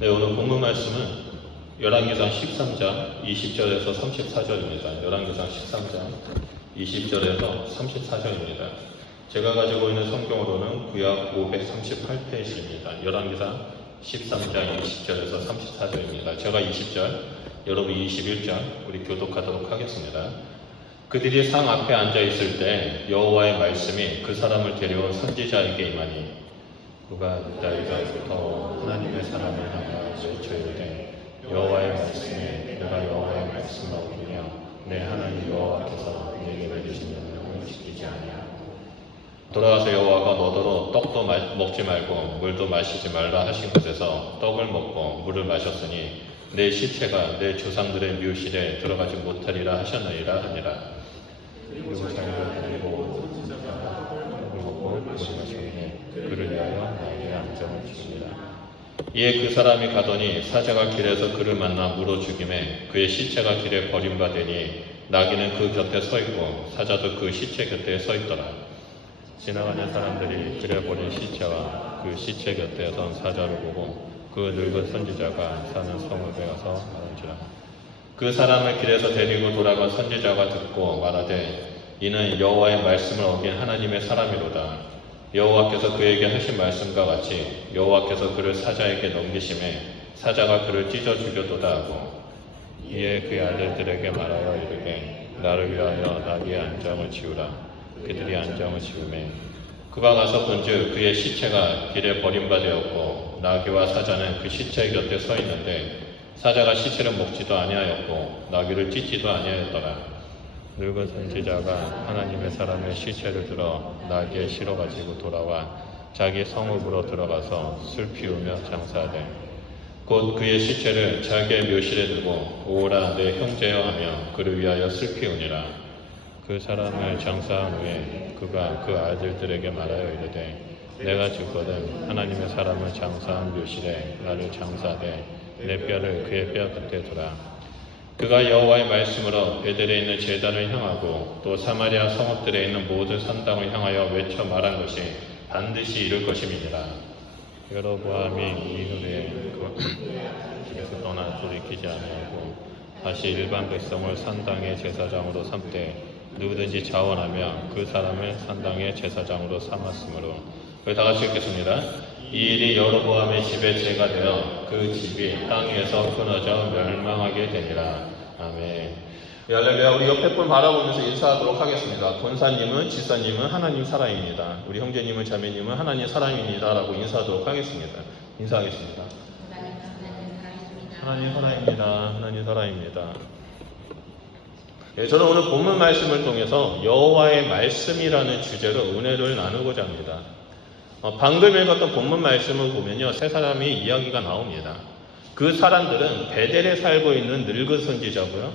네, 오늘 본문 말씀은 열왕기상 13장 20절에서 34절입니다. 열왕기상 13장 20절에서 34절입니다. 제가 가지고 있는 성경으로는 구약 538페이지입니다. 열왕기상 13장 20절에서 34절입니다. 제가 20절, 여러분 21절 우리 교독하도록 하겠습니다. 그들이 상 앞에 앉아 있을 때 여호와의 말씀이 그 사람을 데려온 선지자에게 임하니 그가 이따이다부터 하나님의 사람을 향하여 외쳐이르되 여호와의 말씀에 내가 여호와의 말씀을 어기며 내 하나님 여호와께서 내게 내리신 명령을 지키지 아니하고 돌아가서 여호와가 너더러 떡도 마- 먹지 말고 물도 마시지 말라 하신 곳에서 떡을 먹고 물을 마셨으니 내 시체가 내 조상들의 묘실에 들어가지 못하리라 하셨나이라 하니라 마셨으니 그를 위하여 나에게 안정을 주시니라 이에 그 사람이 가더니 사자가 길에서 그를 만나 물어 죽임에 그의 시체가 길에 버림받으니 나귀는 그 곁에 서 있고 사자도 그 시체 곁에 서 있더라. 지나가는 사람들이 그래 버린 시체와 그 시체 곁에 선 사자를 보고 그 늙은 선지자가 사는 성읍에 가서 말한지라. 그 사람을 길에서 데리고 돌아간 선지자가 듣고 말하되 이는 여호와의 말씀을 어긴 하나님의 사람이로다 여호와께서 그에게 하신 말씀과 같이 여호와께서 그를 사자에게 넘기심에 사자가 그를 찢어 죽여도다 하고 이에 그의 아들들에게 말하여 이르되 나를 위하여 나귀의 안장을 지우라. 그들이 안장을 지우매 그가 가서 본즉 그의 시체가 길에 버림받았고 나귀와 사자는 그 시체 곁에 서 있는데 사자가 시체를 먹지도 아니하였고 나귀를 찢지도 아니하였더라 늙은 선지자가 하나님의 사람의 시체를 들어 나귀에 실어 가지고 돌아와 자기 성읍으로 들어가서 술 피우며 장사하되 곧 그의 시체를 자기의 묘실에 두고 오라 내 형제여 하며 그를 위하여 술 피우니라. 그 사람을 장사한 후에 그가 그 아들들에게 말하여 이르되 내가 죽거든 하나님의 사람을 장사한 묘실에 나를 장사되 내 뼈를 그의 뼈 곁에 두라 그가 여호와의 말씀으로 베델에 있는 제단을 향하고 또 사마리아 성읍들에 있는 모든 산당을 향하여 외쳐 말한 것이 반드시 이룰 것임이니라 여로보암이 이 후에 그 집에서 떠나 돌이키지 아니하고 다시 일반 백성을 산당의 제사장으로 삼되 누구든지 자원하며 그 사람을 산당의 제사장으로 삼았으므로 우리 다 같이 읽겠습니다. 이 일이 여로보암의 집에 죄가 되어 그 집이 땅 위에서 끊어져 멸망하게 되니라. 아멘. 예, 할렐루야. 우리 옆에 분 바라보면서 인사하도록 하겠습니다. 권사님은, 지사님은 하나님 사랑입니다. 우리 형제님은, 자매님은 하나님 사랑입니다라고 인사하도록 하겠습니다. 인사하겠습니다. 하나님 사랑입니다. 하나님 사랑입니다. 예, 저는 오늘 본문 말씀을 통해서 여호와의 말씀이라는 주제로 은혜를 나누고자 합니다. 어, 방금 읽었던 본문 말씀을 보면요, 세 사람이 이야기가 나옵니다. 그 사람들은 베델에 살고 있는 늙은 선지자고요.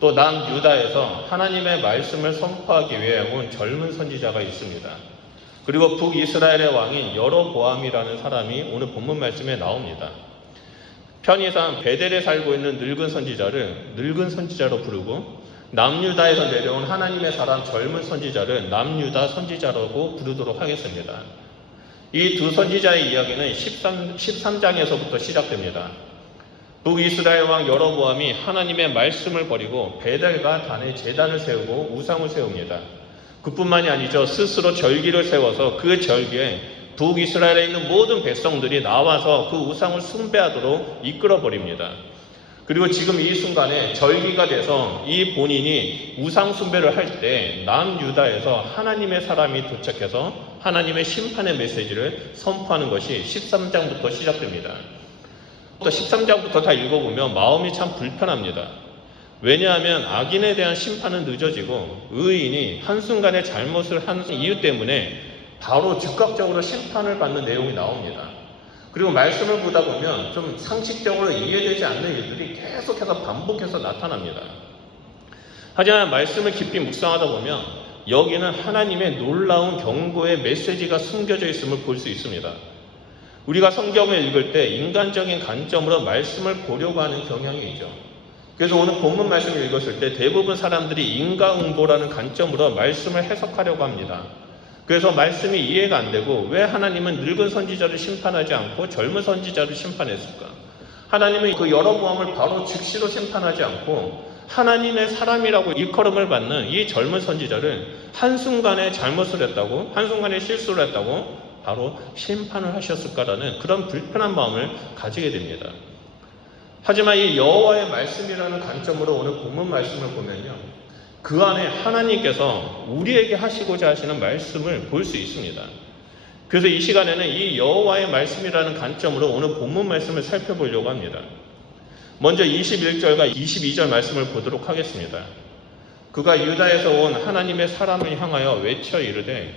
또 남유다에서 하나님의 말씀을 선포하기 위해 온 젊은 선지자가 있습니다. 그리고 북이스라엘의 왕인 여로보암이라는 사람이 오늘 본문 말씀에 나옵니다. 편의상 베델에 살고 있는 늙은 선지자를 늙은 선지자로 부르고 남유다에서 내려온 하나님의 사람 젊은 선지자를 남유다 선지자라고 부르도록 하겠습니다. 이 두 선지자의 이야기는 13, 13장에서부터 시작됩니다. 북이스라엘 왕 여로보암이 하나님의 말씀을 버리고 베델과 단에 제단을 세우고 우상을 세웁니다. 그뿐만이 아니죠. 스스로 절기를 세워서 그 절기에 북이스라엘에 있는 모든 백성들이 나와서 그 우상을 숭배하도록 이끌어 버립니다. 그리고 지금 이 순간에 절기가 돼서 이 본인이 우상 숭배를 할 때 남유다에서 하나님의 사람이 도착해서 하나님의 심판의 메시지를 선포하는 것이 13장부터 시작됩니다. 또 13장부터 다 읽어보면 마음이 참 불편합니다. 왜냐하면 악인에 대한 심판은 늦어지고 의인이 한순간에 잘못을 한 이유 때문에 바로 즉각적으로 심판을 받는 내용이 나옵니다. 그리고 말씀을 보다 보면 좀 상식적으로 이해되지 않는 일들이 계속해서 반복해서 나타납니다. 하지만 말씀을 깊이 묵상하다 보면 여기는 하나님의 놀라운 경고의 메시지가 숨겨져 있음을 볼 수 있습니다. 우리가 성경을 읽을 때 인간적인 관점으로 말씀을 보려고 하는 경향이 있죠. 그래서 오늘 본문 말씀을 읽었을 때 대부분 사람들이 인과응보라는 관점으로 말씀을 해석하려고 합니다. 그래서 말씀이 이해가 안 되고 왜 하나님은 늙은 선지자를 심판하지 않고 젊은 선지자를 심판했을까? 하나님은 그 여로보암을 바로 즉시로 심판하지 않고 하나님의 사람이라고 일컬음을 받는 이 젊은 선지자를 한순간에 잘못을 했다고 한순간에 실수를 했다고 바로 심판을 하셨을까라는 그런 불편한 마음을 가지게 됩니다. 하지만 이 여호와의 말씀이라는 관점으로 오늘 본문 말씀을 보면요. 그 안에 하나님께서 우리에게 하시고자 하시는 말씀을 볼 수 있습니다. 그래서 이 시간에는 이 여호와의 말씀이라는 관점으로 오늘 본문 말씀을 살펴보려고 합니다. 먼저 21절과 22절 말씀을 보도록 하겠습니다. 그가 유다에서 온 하나님의 사람을 향하여 외쳐 이르되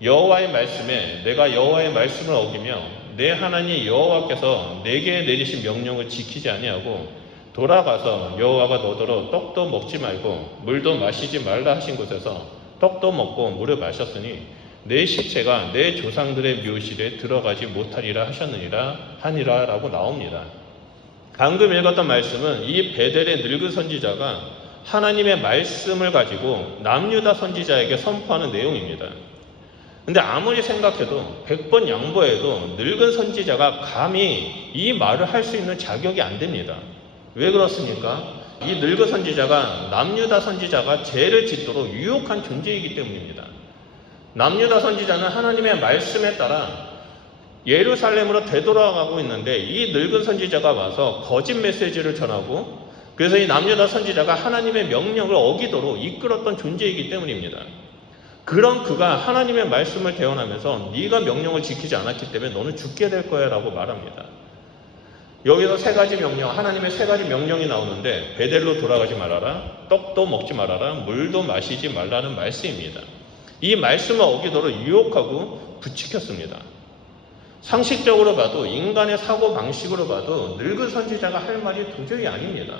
여호와의 말씀에 내가 여호와의 말씀을 어기며 내 하나님 여호와께서 내게 내리신 명령을 지키지 아니하고 돌아가서 여호와가 너더러 떡도 먹지 말고 물도 마시지 말라 하신 곳에서 떡도 먹고 물을 마셨으니 내 시체가 내 조상들의 묘실에 들어가지 못하리라 하셨느니라 하니라라고 나옵니다. 방금 읽었던 말씀은 이 베델의 늙은 선지자가 하나님의 말씀을 가지고 남유다 선지자에게 선포하는 내용입니다. 근데 아무리 생각해도 100번 양보해도 늙은 선지자가 감히 이 말을 할 수 있는 자격이 안 됩니다. 왜 그렇습니까? 이 늙은 선지자가 남유다 선지자가 죄를 짓도록 유혹한 존재이기 때문입니다. 남유다 선지자는 하나님의 말씀에 따라 예루살렘으로 되돌아가고 있는데 이 늙은 선지자가 와서 거짓 메시지를 전하고 그래서 이 남유다 선지자가 하나님의 명령을 어기도록 이끌었던 존재이기 때문입니다. 그런 그가 하나님의 말씀을 대언하면서 네가 명령을 지키지 않았기 때문에 너는 죽게 될 거야라고 말합니다. 여기서 세 가지 명령, 하나님의 세 가지 명령이 나오는데 베델로 돌아가지 말아라, 떡도 먹지 말아라, 물도 마시지 말라는 말씀입니다. 이 말씀을 어기도록 유혹하고 부추겼습니다. 상식적으로 봐도 인간의 사고 방식으로 봐도 늙은 선지자가 할 말이 도저히 아닙니다.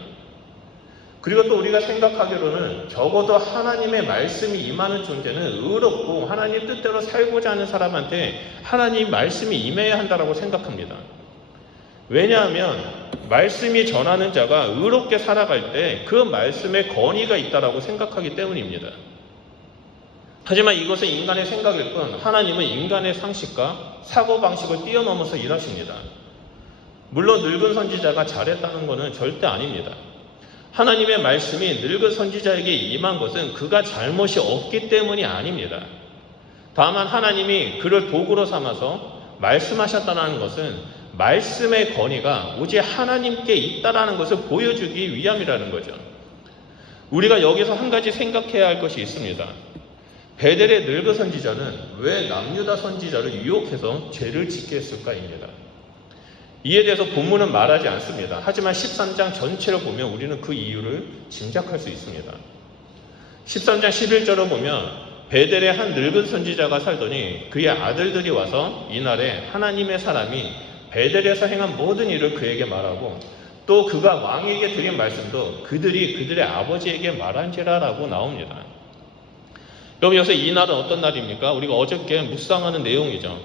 그리고 또 우리가 생각하기로는 적어도 하나님의 말씀이 임하는 존재는 의롭고 하나님 뜻대로 살고자 하는 사람한테 하나님 말씀이 임해야 한다라고 생각합니다. 왜냐하면 말씀이 전하는 자가 의롭게 살아갈 때 그 말씀에 권위가 있다라고 생각하기 때문입니다. 하지만 이것은 인간의 생각일 뿐 하나님은 인간의 상식과 사고방식을 뛰어넘어서 일하십니다. 물론 늙은 선지자가 잘했다는 것은 절대 아닙니다. 하나님의 말씀이 늙은 선지자에게 임한 것은 그가 잘못이 없기 때문이 아닙니다. 다만 하나님이 그를 도구로 삼아서 말씀하셨다는 것은 말씀의 권위가 오직 하나님께 있다라는 것을 보여주기 위함이라는 거죠. 우리가 여기서 한 가지 생각해야 할 것이 있습니다. 베델의 늙은 선지자는 왜 남유다 선지자를 유혹해서 죄를 짓게 했을까입니다. 이에 대해서 본문은 말하지 않습니다. 하지만 13장 전체를 보면 우리는 그 이유를 짐작할 수 있습니다. 13장 11절을 보면 베델의 한 늙은 선지자가 살더니 그의 아들들이 와서 이날에 하나님의 사람이 베델에서 행한 모든 일을 그에게 말하고 또 그가 왕에게 드린 말씀도 그들이 그들의 아버지에게 말한지라라고 나옵니다. 여러분 여기서 이 날은 어떤 날입니까? 우리가 어저께 묵상하는 내용이죠.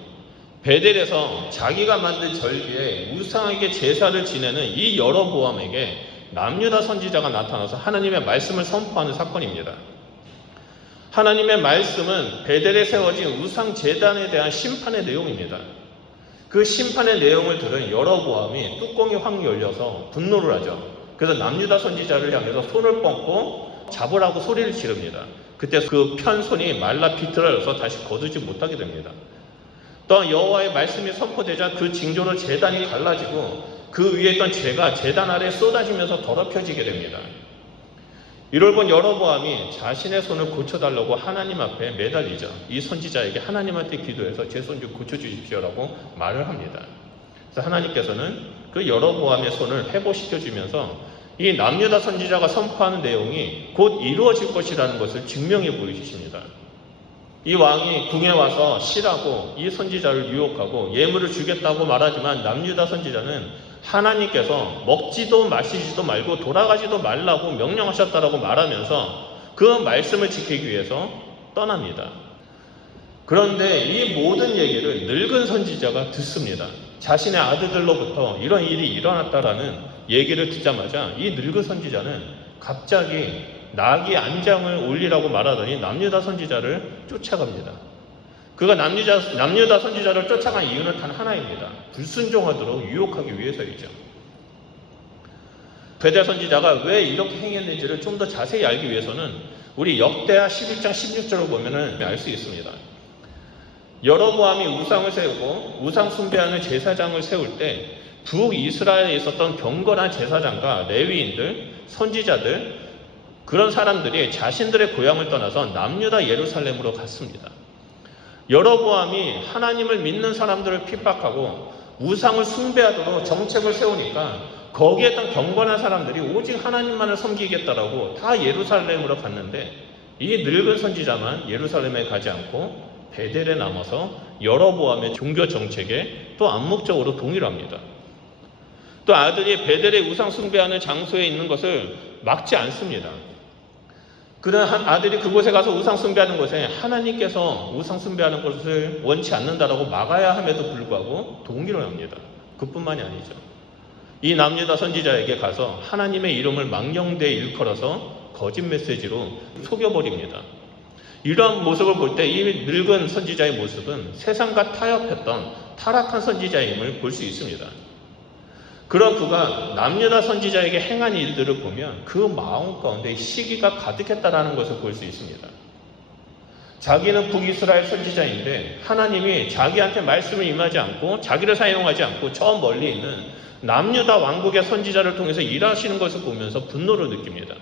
베델에서 자기가 만든 절기에 우상에게 제사를 지내는 이 여러 보암에게 남유다 선지자가 나타나서 하나님의 말씀을 선포하는 사건입니다. 하나님의 말씀은 베델에 세워진 우상 재단에 대한 심판의 내용입니다. 그 심판의 내용을 들은 여러 보암이 뚜껑이 확 열려서 분노를 하죠. 그래서 남유다 선지자를 향해서 손을 뻗고 잡으라고 소리를 지릅니다. 그때 그 편손이 말라 비틀어져서 다시 거두지 못하게 됩니다. 또한 여호와의 말씀이 선포되자 그 징조로 재단이 갈라지고 그 위에 있던 재가 재단 아래 쏟아지면서 더럽혀지게 됩니다. 이를 본 여로보암이 자신의 손을 고쳐달라고 하나님 앞에 매달리자 이 선지자에게 하나님한테 기도해서 제 손 좀 고쳐주십시오라고 말을 합니다. 그래서 하나님께서는 그 여로보암의 손을 회복시켜 주면서 이 남유다 선지자가 선포하는 내용이 곧 이루어질 것이라는 것을 증명해 보여주십니다. 이 왕이 궁에 와서 시라고 이 선지자를 유혹하고 예물을 주겠다고 말하지만 남유다 선지자는 하나님께서 먹지도 마시지도 말고 돌아가지도 말라고 명령하셨다라고 말하면서 그 말씀을 지키기 위해서 떠납니다. 그런데 이 모든 얘기를 늙은 선지자가 듣습니다. 자신의 아들들로부터 이런 일이 일어났다라는 얘기를 듣자마자 이 늙은 선지자는 갑자기 나귀 안장을 올리라고 말하더니 남유다 선지자를 쫓아갑니다. 그가 남유다, 남유다 선지자를 쫓아간 이유는 단 하나입니다. 불순종하도록 유혹하기 위해서이죠. 베델 선지자가 왜 이렇게 행했는지를 좀 더 자세히 알기 위해서는 우리 역대하 11장 16절을 보면은 알 수 있습니다. 여로보암이 우상을 세우고 우상 숭배하는 제사장을 세울 때 북 이스라엘에 있었던 경건한 제사장과 레위인들, 선지자들 그런 사람들이 자신들의 고향을 떠나서 남유다 예루살렘으로 갔습니다. 여로보암이 하나님을 믿는 사람들을 핍박하고 우상을 숭배하도록 정책을 세우니까 거기에 있던 경건한 사람들이 오직 하나님만을 섬기겠다라고 다 예루살렘으로 갔는데 이 늙은 선지자만 예루살렘에 가지 않고 베델에 남아서 여러보암의 종교 정책에 또 암묵적으로 동의를 합니다. 또 아들이 베델의 우상 숭배하는 장소에 있는 것을 막지 않습니다. 그런 한 아들이 그곳에 가서 우상 숭배하는 것에 하나님께서 우상 숭배하는 것을 원치 않는다라고 막아야 함에도 불구하고 동의를 합니다. 그뿐만이 아니죠. 이 남유다 선지자에게 가서 하나님의 이름을 망령되이 일컬어서 거짓 메시지로 속여버립니다. 이러한 모습을 볼 때 이 늙은 선지자의 모습은 세상과 타협했던 타락한 선지자임을 볼 수 있습니다. 그런 그가 남유다 선지자에게 행한 일들을 보면 그 마음 가운데 시기가 가득했다라는 것을 볼 수 있습니다. 자기는 북이스라엘 선지자인데 하나님이 자기한테 말씀을 임하지 않고 자기를 사용하지 않고 저 멀리 있는 남유다 왕국의 선지자를 통해서 일하시는 것을 보면서 분노를 느낍니다.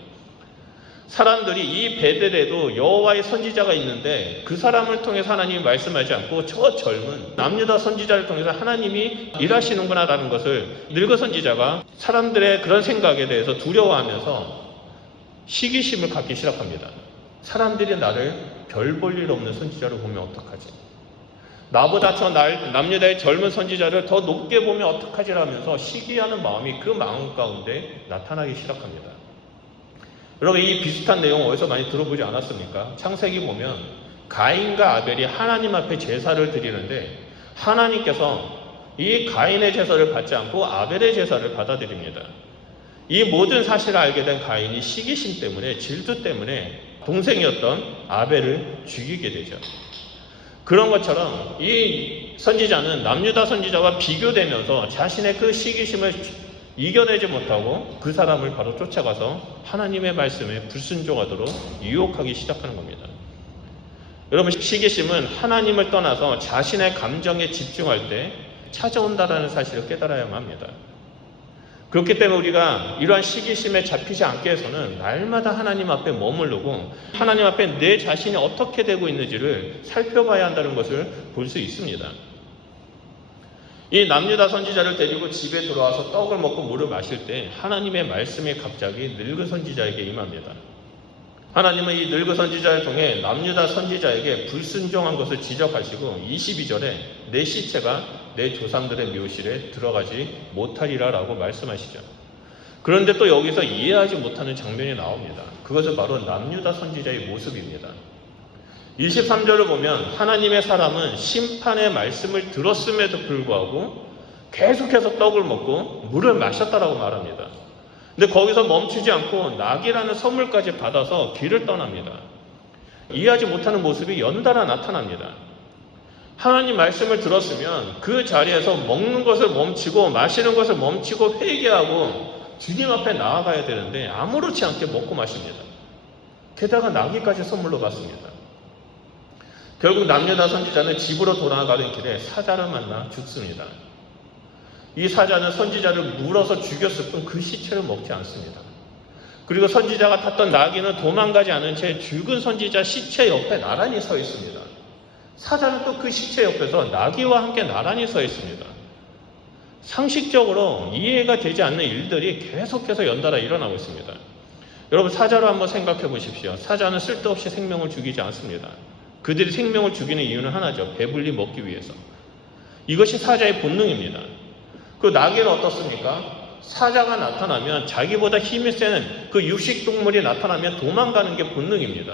사람들이 이 베델에도 여호와의 선지자가 있는데 그 사람을 통해서 하나님이 말씀하지 않고 저 젊은 남유다 선지자를 통해서 하나님이 일하시는구나라는 것을 늙어 선지자가 사람들의 그런 생각에 대해서 두려워하면서 시기심을 갖기 시작합니다. 사람들이 나를 별 볼 일 없는 선지자로 보면 어떡하지? 나보다 저 날, 남유다의 젊은 선지자를 더 높게 보면 어떡하지라면서 시기하는 마음이 그 마음 가운데 나타나기 시작합니다. 여러분 이 비슷한 내용 어디서 많이 들어보지 않았습니까? 창세기 보면 가인과 아벨이 하나님 앞에 제사를 드리는데 하나님께서 이 가인의 제사를 받지 않고 아벨의 제사를 받아들입니다. 이 모든 사실을 알게 된 가인이 시기심 때문에 질투 때문에 동생이었던 아벨을 죽이게 되죠. 그런 것처럼 이 선지자는 남유다 선지자와 비교되면서 자신의 그 시기심을 이겨내지 못하고 그 사람을 바로 쫓아가서 하나님의 말씀에 불순종하도록 유혹하기 시작하는 겁니다. 여러분 시기심은 하나님을 떠나서 자신의 감정에 집중할 때 찾아온다라는 사실을 깨달아야만 합니다. 그렇기 때문에 우리가 이러한 시기심에 잡히지 않게 해서는 날마다 하나님 앞에 머무르고 하나님 앞에 내 자신이 어떻게 되고 있는지를 살펴봐야 한다는 것을 볼 수 있습니다. 이 남유다 선지자를 데리고 집에 들어와서 떡을 먹고 물을 마실 때 하나님의 말씀이 갑자기 늙은 선지자에게 임합니다. 하나님은 이 늙은 선지자를 통해 남유다 선지자에게 불순종한 것을 지적하시고 22절에 내 시체가 내 조상들의 묘실에 들어가지 못하리라 라고 말씀하시죠. 그런데 또 여기서 이해하지 못하는 장면이 나옵니다. 그것은 바로 남유다 선지자의 모습입니다. 23절을 보면 하나님의 사람은 심판의 말씀을 들었음에도 불구하고 계속해서 떡을 먹고 물을 마셨다라고 말합니다. 근데 거기서 멈추지 않고 낙이라는 선물까지 받아서 길을 떠납니다. 이해하지 못하는 모습이 연달아 나타납니다. 하나님 말씀을 들었으면 그 자리에서 먹는 것을 멈추고 마시는 것을 멈추고 회개하고 주님 앞에 나아가야 되는데 아무렇지 않게 먹고 마십니다. 게다가 나귀까지 선물로 받습니다. 결국 남녀다 선지자는 집으로 돌아가는 길에 사자를 만나 죽습니다. 이 사자는 선지자를 물어서 죽였을 뿐 그 시체를 먹지 않습니다. 그리고 선지자가 탔던 나귀는 도망가지 않은 채 죽은 선지자 시체 옆에 나란히 서 있습니다. 사자는 또 그 시체 옆에서 나귀와 함께 나란히 서 있습니다. 상식적으로 이해가 되지 않는 일들이 계속해서 연달아 일어나고 있습니다. 여러분 사자로 한번 생각해 보십시오. 사자는 쓸데없이 생명을 죽이지 않습니다. 그들이 생명을 죽이는 이유는 하나죠. 배불리 먹기 위해서. 이것이 사자의 본능입니다. 그 나귀는 어떻습니까? 사자가 나타나면 자기보다 힘이 센 그 육식 동물이 나타나면 도망가는 게 본능입니다.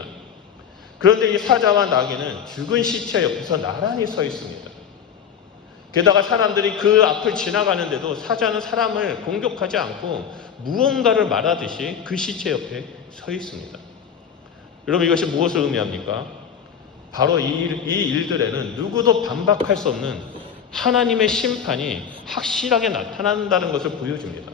그런데 이 사자와 나귀는 죽은 시체 옆에서 나란히 서 있습니다. 게다가 사람들이 그 앞을 지나가는데도 사자는 사람을 공격하지 않고 무언가를 말하듯이 그 시체 옆에 서 있습니다. 여러분 이것이 무엇을 의미합니까? 바로 이, 이 일들에는 누구도 반박할 수 없는 하나님의 심판이 확실하게 나타난다는 것을 보여줍니다.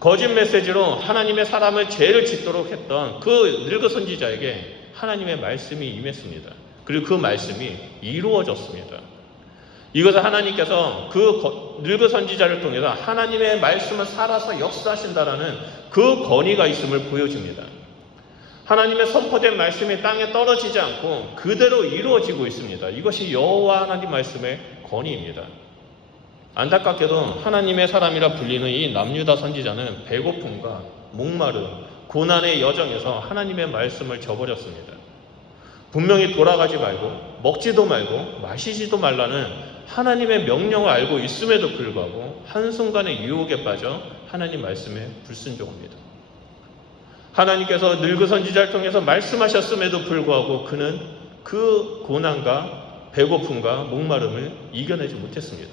거짓 메시지로 하나님의 사람을 죄를 짓도록 했던 그 늙은 선지자에게 하나님의 말씀이 임했습니다. 그리고 그 말씀이 이루어졌습니다. 이것을 하나님께서 그 거- 늙은 선지자를 통해서 하나님의 말씀을 살아서 역사하신다라는 그 권위가 있음을 보여줍니다. 하나님의 선포된 말씀이 땅에 떨어지지 않고 그대로 이루어지고 있습니다. 이것이 여호와 하나님 말씀의 권위입니다. 안타깝게도 하나님의 사람이라 불리는 이 남유다 선지자는 배고픔과 목마름, 고난의 여정에서 하나님의 말씀을 저버렸습니다. 분명히 돌아가지 말고 먹지도 말고 마시지도 말라는 하나님의 명령을 알고 있음에도 불구하고 한순간의 유혹에 빠져 하나님 말씀에 불순종합니다. 하나님께서 늙은 선지자를 통해서 말씀하셨음에도 불구하고 그는 그 고난과 배고픔과 목마름을 이겨내지 못했습니다.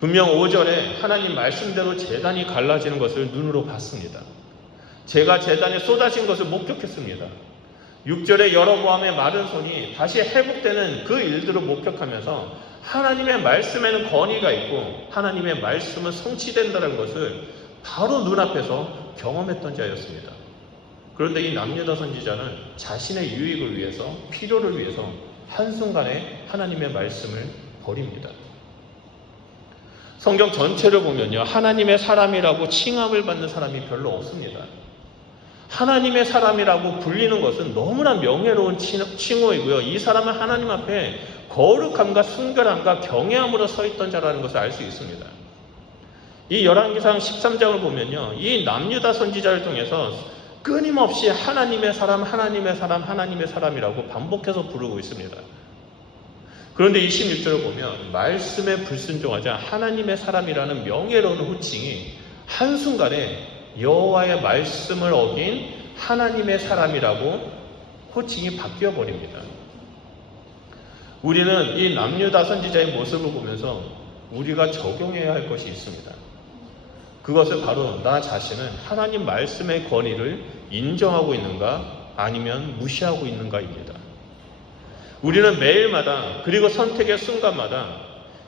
분명 5절에 하나님 말씀대로 재단이 갈라지는 것을 눈으로 봤습니다. 제가 재단에 쏟아진 것을 목격했습니다. 6절에 여러보암의 마른 손이 다시 회복되는 그 일들을 목격하면서 하나님의 말씀에는 권위가 있고 하나님의 말씀은 성취된다는 것을 바로 눈앞에서 경험했던 자였습니다. 그런데 이 남유다 선지자는 자신의 유익을 위해서 필요를 위해서 한순간에 하나님의 말씀을 버립니다. 성경 전체를 보면요. 하나님의 사람이라고 칭함을 받는 사람이 별로 없습니다. 하나님의 사람이라고 불리는 것은 너무나 명예로운 칭호이고요. 이 사람은 하나님 앞에 거룩함과 순결함과 경외함으로 서 있던 자라는 것을 알 수 있습니다. 이 열왕기상 13장을 보면요. 이 남유다 선지자를 통해서 끊임없이 하나님의 사람, 하나님의 사람, 하나님의 사람이라고 반복해서 부르고 있습니다. 그런데 이 16절을 보면 말씀에 불순종하자 하나님의 사람이라는 명예로운 호칭이 한순간에 여호와의 말씀을 어긴 하나님의 사람이라고 호칭이 바뀌어 버립니다. 우리는 이 남유다 선지자의 모습을 보면서 우리가 적용해야 할 것이 있습니다. 그것을 바로 나 자신은 하나님 말씀의 권위를 인정하고 있는가 아니면 무시하고 있는가입니다. 우리는 매일마다 그리고 선택의 순간마다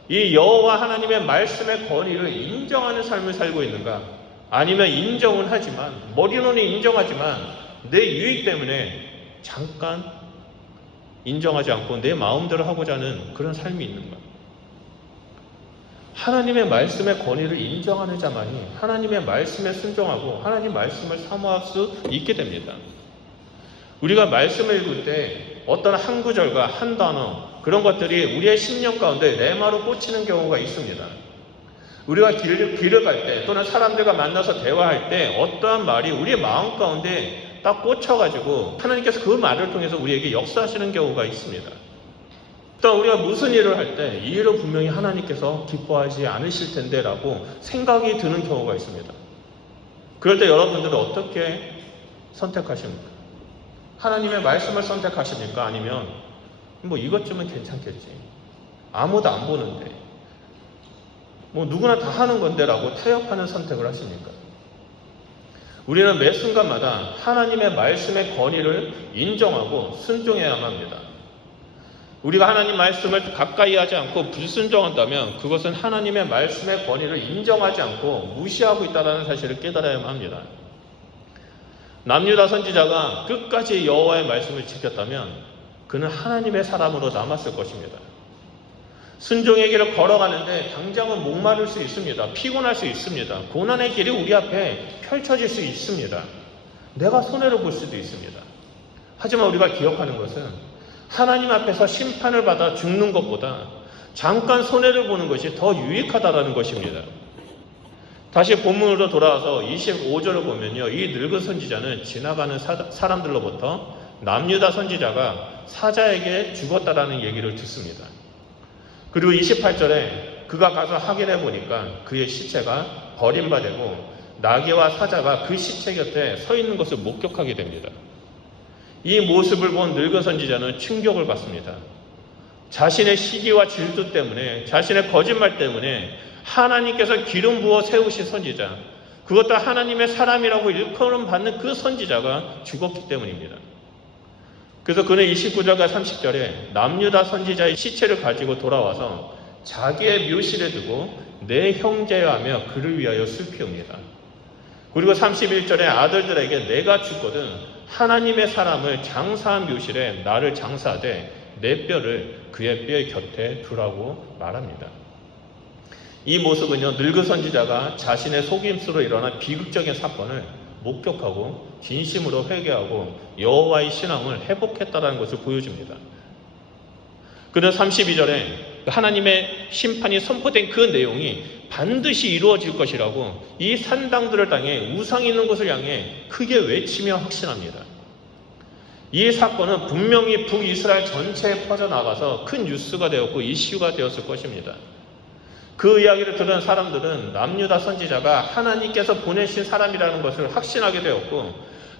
이 여호와 하나님의 말씀의 권위를 인정하는 삶을 살고 있는가 아니면 인정은 하지만 머리로는 인정하지만 내 유익 때문에 잠깐 인정하지 않고 내 마음대로 하고자 하는 그런 삶이 있는가? 하나님의 말씀의 권위를 인정하는 자만이 하나님의 말씀에 순종하고 하나님 말씀을 사모할 수 있게 됩니다. 우리가 말씀을 읽을 때 어떤 한 구절과 한 단어 그런 것들이 우리의 심령 가운데 레마로 꽂히는 경우가 있습니다. 우리가 길, 길을 갈 때 또는 사람들과 만나서 대화할 때 어떠한 말이 우리의 마음 가운데 딱 꽂혀가지고 하나님께서 그 말을 통해서 우리에게 역사하시는 경우가 있습니다. 또 우리가 무슨 일을 할 때 이 일을 분명히 하나님께서 기뻐하지 않으실 텐데라고 생각이 드는 경우가 있습니다. 그럴 때 여러분들은 어떻게 선택하십니까? 하나님의 말씀을 선택하십니까? 아니면 뭐 이것쯤은 괜찮겠지. 아무도 안 보는데. 뭐 누구나 다 하는 건데라고 타협하는 선택을 하십니까? 우리는 매 순간마다 하나님의 말씀의 권위를 인정하고 순종해야만 합니다. 우리가 하나님 말씀을 가까이 하지 않고 불순종한다면 그것은 하나님의 말씀의 권위를 인정하지 않고 무시하고 있다는 사실을 깨달아야만 합니다. 남유다 선지자가 끝까지 여호와의 말씀을 지켰다면 그는 하나님의 사람으로 남았을 것입니다. 순종의 길을 걸어가는데 당장은 목마를 수 있습니다. 피곤할 수 있습니다. 고난의 길이 우리 앞에 펼쳐질 수 있습니다. 내가 손해를 볼 수도 있습니다. 하지만 우리가 기억하는 것은 하나님 앞에서 심판을 받아 죽는 것보다 잠깐 손해를 보는 것이 더 유익하다라는 것입니다. 다시 본문으로 돌아와서 25절을 보면요. 이 늙은 선지자는 지나가는 사, 람들로부터 남유다 선지자가 사자에게 죽었다라는 얘기를 듣습니다. 그리고 28절에 그가 가서 확인해 보니까 그의 시체가 버림받고 나귀와 사자가 그 시체 곁에 서 있는 것을 목격하게 됩니다. 이 모습을 본 늙은 선지자는 충격을 받습니다. 자신의 시기와 질투 때문에, 자신의 거짓말 때문에 하나님께서 기름 부어 세우신 선지자, 그것도 하나님의 사람이라고 일컬음 받는 그 선지자가 죽었기 때문입니다. 그래서 그는 29절과 30절에 남유다 선지자의 시체를 가지고 돌아와서 자기의 묘실에 두고 내 형제여 하며 그를 위하여 슬피웁니다. 그리고 31절에 아들들에게 내가 죽거든 하나님의 사람을 장사한 묘실에 나를 장사하되 내 뼈를 그의 뼈의 곁에 두라고 말합니다. 이 모습은요 늙은 선지자가 자신의 속임수로 일어난 비극적인 사건을 목격하고 진심으로 회개하고 여호와의 신앙을 회복했다라는 것을 보여줍니다. 그는 32절에 하나님의 심판이 선포된 그 내용이 반드시 이루어질 것이라고 이 산당들을 땅에 우상이 있는 곳을 향해 크게 외치며 확신합니다. 이 사건은 분명히 북이스라엘 전체에 퍼져나가서 큰 뉴스가 되었고 이슈가 되었을 것입니다. 그 이야기를 들은 사람들은 남유다 선지자가 하나님께서 보내신 사람이라는 것을 확신하게 되었고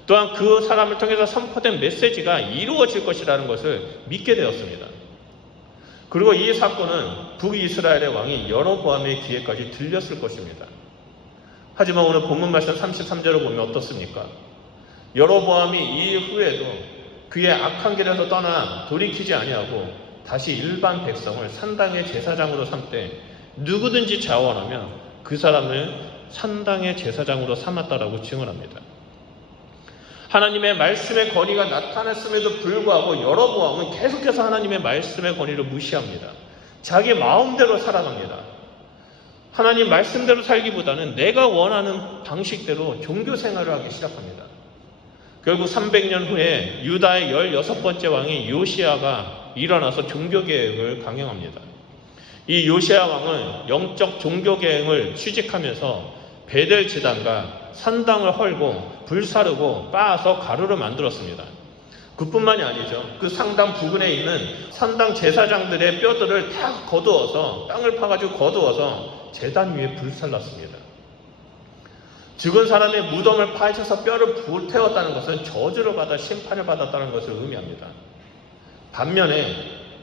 또한 그 사람을 통해서 선포된 메시지가 이루어질 것이라는 것을 믿게 되었습니다. 그리고 이 사건은 북이스라엘의 왕이 여로보암의 귀에까지 들렸을 것입니다. 하지만 오늘 본문 말씀 33절을 보면 어떻습니까? 여로보암이 이후에도 그의 악한 길에서 떠나 돌이키지 아니하고 다시 일반 백성을 산당의 제사장으로 삼되 누구든지 자원하면 그 사람을 산당의 제사장으로 삼았다라고 증언합니다. 하나님의 말씀의 권위가 나타났음에도 불구하고 여러보암은 계속해서 하나님의 말씀의 권위를 무시합니다. 자기 마음대로 살아갑니다. 하나님 말씀대로 살기보다는 내가 원하는 방식대로 종교 생활을 하기 시작합니다. 결국 300년 후에 유다의 16번째 왕이 요시아가 일어나서 종교 개혁을 강행합니다. 이 요시아 왕은 영적 종교 개혁을 취직하면서 베델 지단과 산당을 헐고 불사르고 빻아서 가루를 만들었습니다. 그뿐만이 아니죠. 그 상당 부근에 있는 산당 제사장들의 뼈들을 다 거두어서 땅을 파가지고 거두어서 재단 위에 불살랐습니다. 죽은 사람의 무덤을 파헤쳐서 뼈를 불태웠다는 것은 저주를 받아 심판을 받았다는 것을 의미합니다. 반면에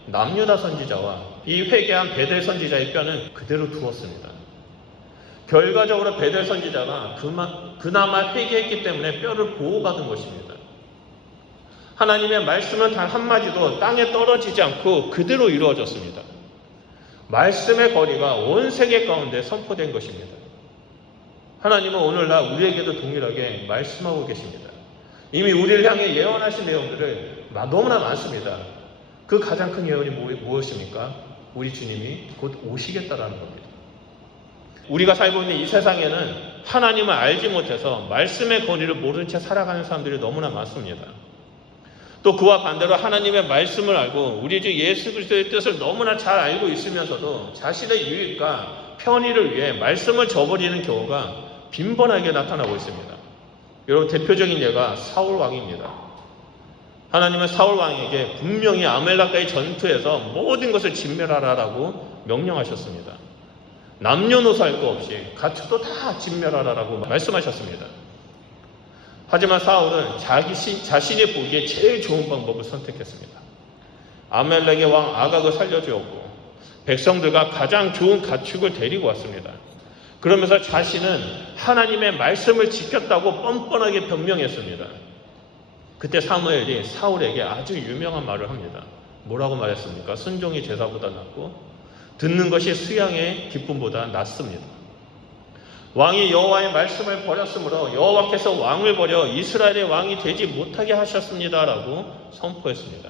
남유다 선지자와 이 회개한 베델 선지자의 뼈는 그대로 두었습니다. 결과적으로 베델 선지자가 그나마 회개했기 때문에 뼈를 보호받은 것입니다. 하나님의 말씀은 단 한마디도 땅에 떨어지지 않고 그대로 이루어졌습니다. 말씀의 거리가 온 세계 가운데 선포된 것입니다. 하나님은 오늘날 우리에게도 동일하게 말씀하고 계십니다. 이미 우리를 향해 예언하신 내용들을 너무나 많습니다. 그 가장 큰 예언이 무엇입니까? 우리 주님이 곧 오시겠다라는 겁니다. 우리가 살고 있는 이 세상에는 하나님을 알지 못해서 말씀의 권위를 모른 채 살아가는 사람들이 너무나 많습니다. 또 그와 반대로 하나님의 말씀을 알고 우리 주 예수 그리스도의 뜻을 너무나 잘 알고 있으면서도 자신의 유익과 편의를 위해 말씀을 저버리는 경우가 빈번하게 나타나고 있습니다. 여러분 대표적인 예가 사울 왕입니다. 하나님은 사울 왕에게 분명히 아멜라카의 전투에서 모든 것을 진멸하라라고 명령하셨습니다. 남녀노소 할거 없이 가축도 다 진멸하라라고 말씀하셨습니다. 하지만 사울은 자기 시, 자신이 보기에 제일 좋은 방법을 선택했습니다. 아멜렉의 왕 아각을 살려주었고 백성들과 가장 좋은 가축을 데리고 왔습니다. 그러면서 자신은 하나님의 말씀을 지켰다고 뻔뻔하게 변명했습니다. 그때 사무엘이 사울에게 아주 유명한 말을 합니다. 뭐라고 말했습니까? 순종이 제사보다 낫고 듣는 것이 수양의 기쁨보다 낫습니다. 왕이 여호와의 말씀을 버렸으므로 여호와께서 왕을 버려 이스라엘의 왕이 되지 못하게 하셨습니다라고 선포했습니다.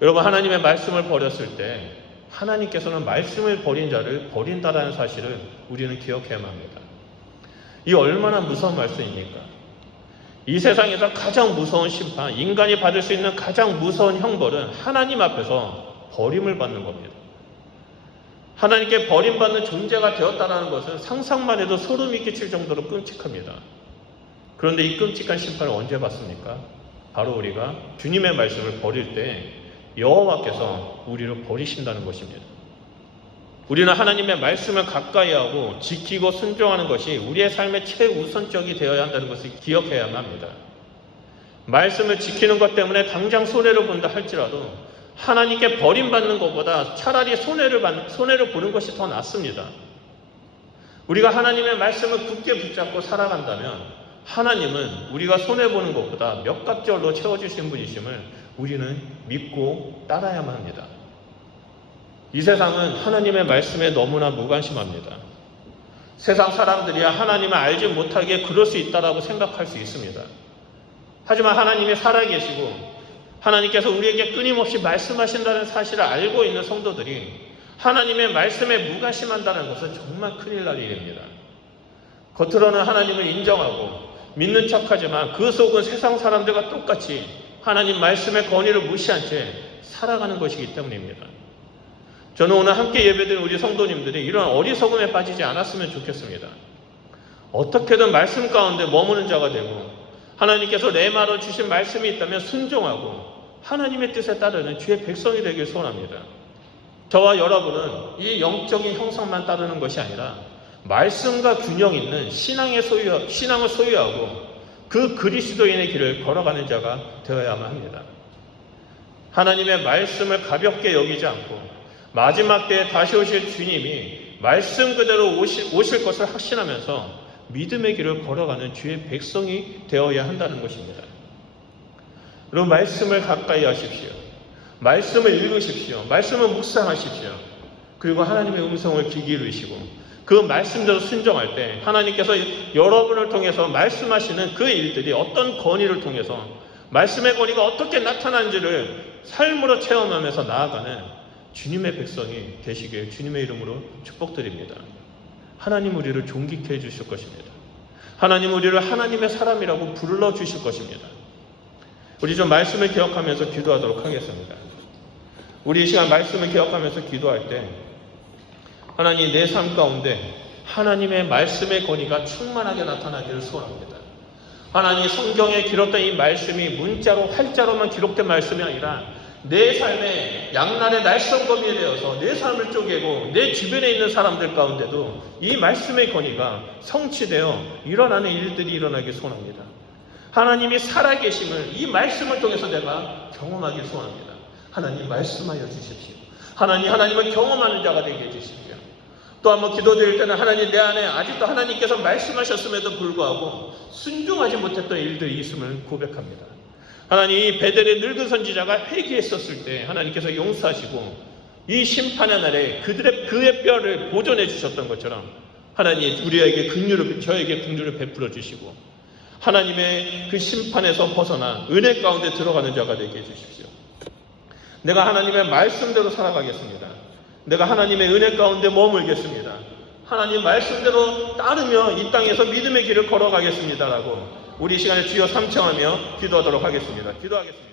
여러분 하나님의 말씀을 버렸을 때 하나님께서는 말씀을 버린 자를 버린다라는 사실을 우리는 기억해야만 합니다. 이 얼마나 무서운 말씀입니까? 이 세상에서 가장 무서운 심판, 인간이 받을 수 있는 가장 무서운 형벌은 하나님 앞에서 버림을 받는 겁니다. 하나님께 버림받는 존재가 되었다는 것은 상상만 해도 소름이 끼칠 정도로 끔찍합니다. 그런데 이 끔찍한 심판을 언제 받습니까? 바로 우리가 주님의 말씀을 버릴 때 여호와께서 우리를 버리신다는 것입니다. 우리는 하나님의 말씀을 가까이 하고 지키고 순종하는 것이 우리의 삶의 최우선적이 되어야 한다는 것을 기억해야만 합니다. 말씀을 지키는 것 때문에 당장 손해를 본다 할지라도 하나님께 버림받는 것보다 차라리 손해를, 받, 손해를 보는 것이 더 낫습니다. 우리가 하나님의 말씀을 굳게 붙잡고 살아간다면 하나님은 우리가 손해보는 것보다 몇 갑절로 채워주신 분이심을 우리는 믿고 따라야만 합니다. 이 세상은 하나님의 말씀에 너무나 무관심합니다. 세상 사람들이 하나님을 알지 못하게 그럴 수 있다라고 생각할 수 있습니다. 하지만 하나님이 살아계시고 하나님께서 우리에게 끊임없이 말씀하신다는 사실을 알고 있는 성도들이 하나님의 말씀에 무관심한다는 것은 정말 큰일 날 일입니다. 겉으로는 하나님을 인정하고 믿는 척하지만 그 속은 세상 사람들과 똑같이 하나님 말씀의 권위를 무시한 채 살아가는 것이기 때문입니다. 저는 오늘 함께 예배드린 우리 성도님들이 이런 어리석음에 빠지지 않았으면 좋겠습니다. 어떻게든 말씀 가운데 머무는 자가 되고 하나님께서 레마로 주신 말씀이 있다면 순종하고 하나님의 뜻에 따르는 주의 백성이 되길 소원합니다. 저와 여러분은 이 영적인 형상만 따르는 것이 아니라 말씀과 균형 있는 신앙의 소유, 신앙을 소유하고 그 그리스도인의 길을 걸어가는 자가 되어야만 합니다. 하나님의 말씀을 가볍게 여기지 않고 마지막 때에 다시 오실 주님이 말씀 그대로 오실, 오실 것을 확신하면서 믿음의 길을 걸어가는 주의 백성이 되어야 한다는 것입니다. 여러분 말씀을 가까이 하십시오. 말씀을 읽으십시오. 말씀을 묵상하십시오. 그리고 하나님의 음성을 귀 기울이시고 그 말씀대로 순종할 때 하나님께서 여러분을 통해서 말씀하시는 그 일들이 어떤 권위를 통해서 말씀의 권위가 어떻게 나타난지를 삶으로 체험하면서 나아가는 주님의 백성이 되시길 주님의 이름으로 축복드립니다. 하나님 우리를 존귀케 해 주실 것입니다. 하나님 우리를 하나님의 사람이라고 불러 주실 것입니다. 우리 좀 말씀을 기억하면서 기도하도록 하겠습니다. 우리 이 시간 말씀을 기억하면서 기도할 때 하나님 내 삶 가운데 하나님의 말씀의 권위가 충만하게 나타나기를 소원합니다. 하나님 성경에 기록된 이 말씀이 문자로 활자로만 기록된 말씀이 아니라 내 삶의 양날의 날성검이 되어서 내 삶을 쪼개고 내 주변에 있는 사람들 가운데도 이 말씀의 권위가 성취되어 일어나는 일들이 일어나기 소원합니다. 하나님이 살아계심을 이 말씀을 통해서 내가 경험하기 소원합니다. 하나님 말씀하여 주십시오. 하나님 하나님을 경험하는 자가 되게 해주십시오. 또 한번 기도드릴 때는 하나님 내 안에 아직도 하나님께서 말씀하셨음에도 불구하고 순종하지 못했던 일들이 있음을 고백합니다. 하나님 이 베델의 늙은 선지자가 회개했었을 때 하나님께서 용서하시고 이 심판의 날에 그들의 그의 뼈를 보존해 주셨던 것처럼 하나님 우리에게 긍휼을 저에게 긍휼을 베풀어 주시고 하나님의 그 심판에서 벗어나 은혜 가운데 들어가는 자가 되게 해 주십시오. 내가 하나님의 말씀대로 살아가겠습니다. 내가 하나님의 은혜 가운데 머물겠습니다. 하나님 말씀대로 따르며 이 땅에서 믿음의 길을 걸어가겠습니다라고 우리 시간에 주여 삼청하며 기도하도록 하겠습니다. 기도하겠습니다.